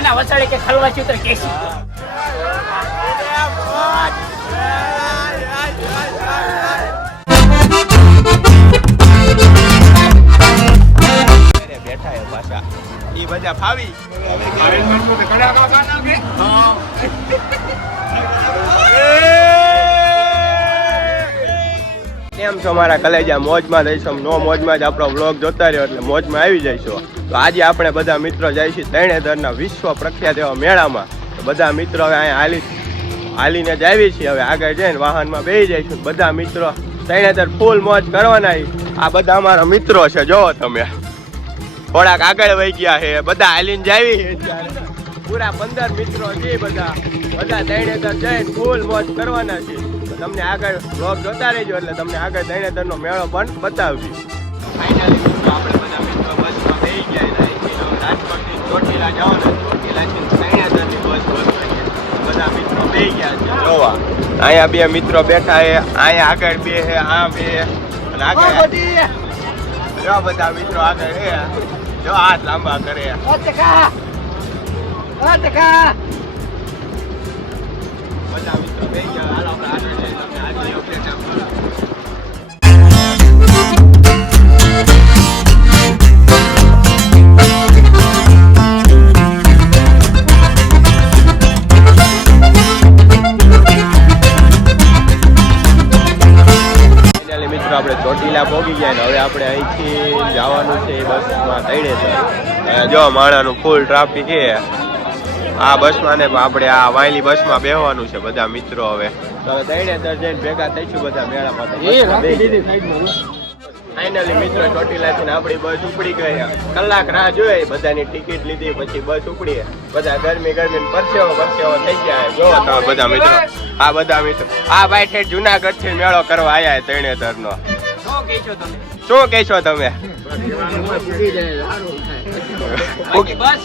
નાના વસાડે કે ખલવા ચિત્ર કેસી બેઠા એ પાછા ઈ બધા ફાવી કેમ છો મારા કલેજા? મોજમાં રહીશું. નો મોજમાં જ આપણો વ્લોગ જોતા રહ્યો એટલે મોજમાં આવી જઈશું. તો આજે આપણે બધા મિત્રો જઈશું તરણેતરના વિશ્વ પ્રખ્યાત એવા મેળામાં. તો બધા મિત્રો હવે અહીંયા હાલીને જ આવી છીએ. હવે આગળ જઈને વાહનમાં બેસી જઈશું. બધા મિત્રો તરણેતર ફૂલ મોજ કરવાના. આ બધા અમારા મિત્રો છે, જોવો તમે. થોડાક આગળ વહી ગયા છે, બધા હાલીને જાવી છે. પૂરા 15 મિત્રો છે. બધા તરણેતર જઈને ફૂલ મોજ કરવાના છે. તમને આગળ વ્લોગ જોતા રહેજો એટલે તમને આગળ તરણેતરનો મેળો પણ બતાવજો. ફાઇનલી મિત્રો આપણે બધા મિત્રો બસમાં બેસી ગયા. રાજકોટથી ચોટીલા જવાના. ચોટીલાથી તરણેતરની બસ બધા મિત્રો બેસી ગયા છે. જોવા અહીંયા બે મિત્રો બેઠા છે, અહીંયા આગળ બે છે, આ બે અને આગળ જો બધા મિત્રો આગળ છે. જો હાથ લાંબા કરે. બધા મિત્રો બેસી ગયા. હાલો આપણે આગળ જઈએ. તમને આજની અપડેટ આપો. આપણે ચોટીલા પહોંચી ગયા ને હવે આપણે અહીંથી જવાનું છે બસમાં તરણેતર. જો માણાનું ફૂલ ટ્રાફિક છે આ બસમાં ને આપણે આ વાયલી બસમાં બેસવાનું છે બધા મિત્રો. હવે તો તરણેતર જઈને ભેગા થઈશું બધા મેળામાં. ફાઇનલી મિત્રો ચોટીલાથી આપણી બસ ઉપડી ગઈ. કલાક રાહ જોઈ, બધાની ટિકિટ લીધી, પછી બસ ઉપડી. બધા ગરમી પરસેવો થઈ ગયા. જો તમે બધા મિત્રો, આ બધા મિત્રો આ ભાઈ ઠેઠ જુનાગઢ થી મેળો કરવા આવ્યા તરણેતર નો. શું કહેશો તમે?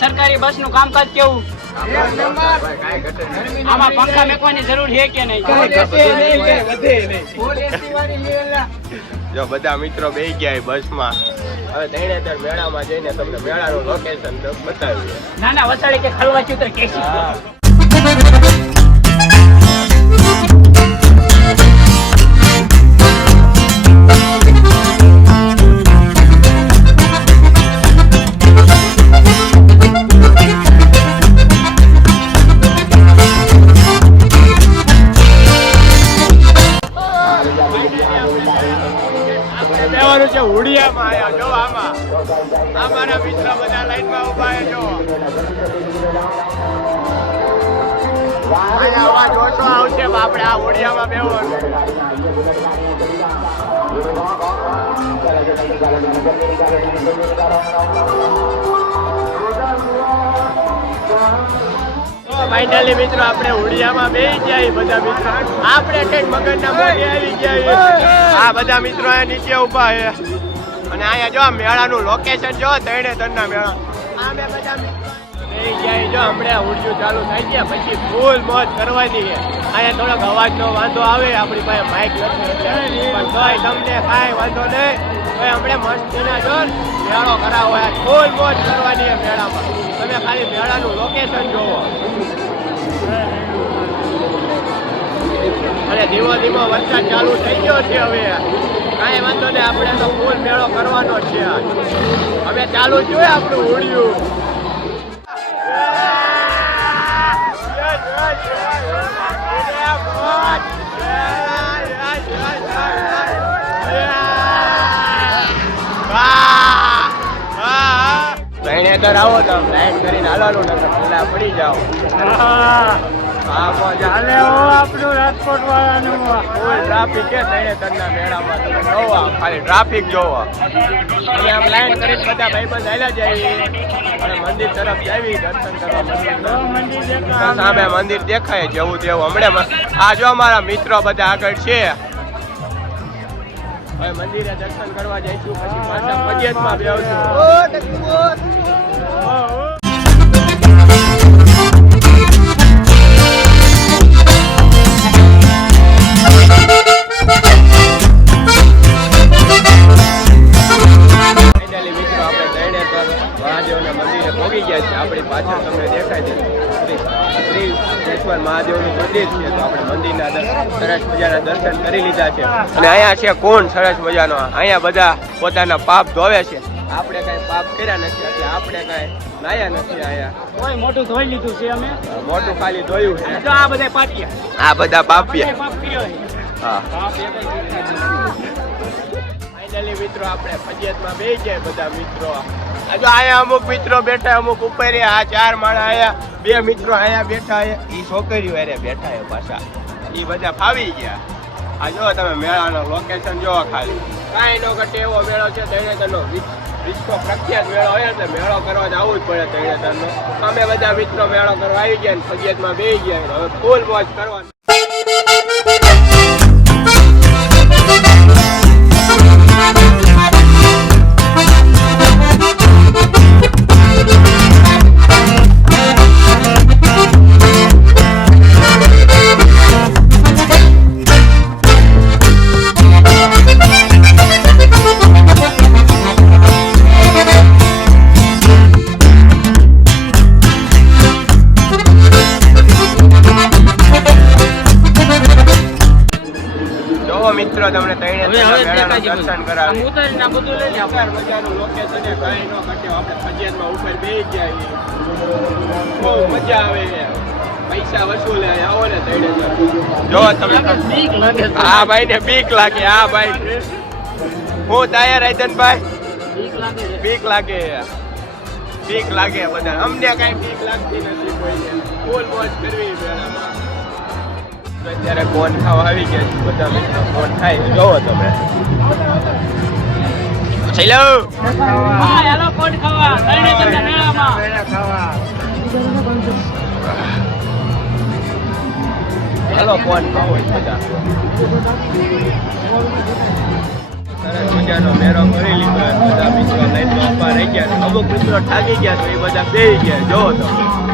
સરકારી બસ નું કામકાજ કેવું? આમાં પંખા મેકવાની જરૂર છે કે નહીં? જો બધા મિત્રો બેસી ગયા બસમાં. હવે તરણેતર મેળામાં જઈને તમને મેળાનું લોકેશન બતાવીએ. નાના વસાડે કે ખલવા ચિત્ર કેસી હુડિયામાં આયા. જો આમાં અમારા મિત્ર બધા લાઈનમાં ઉભા છે. જો અહીંયા અવાજ ઓછો આવશે. આપણે આ હુડિયામાં બેસવાનું. ફાઇનલી મિત્રો આપણે હુડિયામાં બેસી ગયા. બધા મિત્રો આપણે કઈક મગજના મોઢે આવી ગયા. આ બધા મિત્રો અહીંયા નીચે ઉભા છે અને અહીંયા જો મેળાનું લોકેશન જો તરણેતરના મેળા. આ બે બધા મિત્રો બેસી ગયા. જો હમણાં હુડિયું ચાલુ થઈ ગયા પછી ફૂલ મોજ કરવાની છે. અહીંયા થોડોક અવાજનો વાંધો આવે, આપણી પાસે માઇક નથી એટલે, પણ તોય તમને કાંઈ વાંધો નહીં. તોય હમણાં મસ્તીના જો મેળો કરાવો. ફૂલ મોજ કરવાની છે મેળામાં. તમે ખાલી મેળાનું લોકેશન જોવો. અને ધીમો ધીમો વરસાદ ચાલુ થઈ ગયો છે. હવે કાંઈ વાંધો નહીં, આપણે તો ફૂલ મેળો કરવાનો છે. હવે ચાલુ જોઈએ આપણું હુડિયું. તરણેતર આવો તો લાઈન કરીને હાલવાનું નથી, પેલા પડી જાઓ. આપણું રાજકોટ વાળાનું ફૂલ ટ્રાફિક છે તરણેતરના મેળામાં. તમે જોવો ખાલી ટ્રાફિક જોવો. અને આમ લાઈન કરીને બધા ભાઈબંધ હાલ્યા જાય અને મંદિર તરફ જાવી દર્શન કરવા. સામે મંદિર દેખાય જેવું તેવું. હમણાં આ જો અમારા મિત્રો બધા આગળ છે. હવે મંદિરે દર્શન કરવા જઈશું પછી પાછા ફરિયાદમાં બેસશું. મહાદેવના મંદિરે પહોંચી ગયા છે. આપણી પાછળ તમને દેખાય શ્રી સિદ્ધેશ્વર મહાદેવનું મંદિર છે. તો આપણે મંદિરના સરસ મજાના દર્શન કરી લીધા છે. અને અહીંયા છે કોણ સરસ મજાનો, અહીંયા બધા પોતાના પાપ ધોવે છે. આપણે કઈ પાપ કર્યા નથી એટલે આપણે કઈ નાયા નથી. અહીંયા કોઈ મોટું ધોઈ લીધું છે અમે. મોટું ખાલી ધોયું છે. જો આ બધા પાટિયા. આ બધા પાપિયા. પાપ કર્યો છે. હા પાપ એ કઈ ફાઇનલી મિત્રો આપણે ફજિયતમાં બેસી ગયા બધા મિત્રો. આ જો અહીંયા અમુક મિત્રો બેઠા, અમુક ઉપર રહ્યા. આ 4 માણસ અહીંયા, 2 મિત્રો અહીંયા બેઠા. એ છોકરીઓ અરે બેઠા એ પાછા, એ બધા ફાવી ગયા. આ જો તમે મેળાનો લોકેશન જોવો ખાલી, કાંઈ નો ઘટે એવો મેળો છે. તરણેતરનો વિશ્વ પ્રખ્યાત મેળો હોય એટલે મેળો કરવા જવું જ પડે તરણેતરનો. અમે બધા મિત્રો મેળો કરવા આવી ગયા ને ફજિયતમાં બેસી ગયા. હવે ફૂલ મોજ કરવાની. મિત્રો તમને દર્શન કરાવે. મજાનું લોકેશન છે, કાંઈ નો ઘટે. આપણે ફજિયતમાં ઉપર બેસી ગયા, બહુ મજા આવે. પૈસા વસૂલે આવો ને તરણેતર. જો તમે હા ભાઈ ને બીક લાગે. હા ભાઈ હું તૈયાર રાયધનભાઈ? બીક લાગે. બીક લાગે બધા. અમને કઈ બીક લાગતી નથી કોઈને. ફૂલ મોજ કરવી મેળામાં. અત્યારે કોન ખાવા આવી ગયા છે બધા મિત્રો. કોન ખાઈ જોવો તમે. ચલો હા હેલો કોણ ખાવા તરણેતરના મેળામાં. હાલો કોન ખાવો બધા. સરસ મજાનો મેળો કરી લીધો. બધા મિત્રો લઈને બાપા રહી ગયા. અમુક મિત્રો થાકી ગયા તો એ બધા બેસી ગયા. જોવો તમે.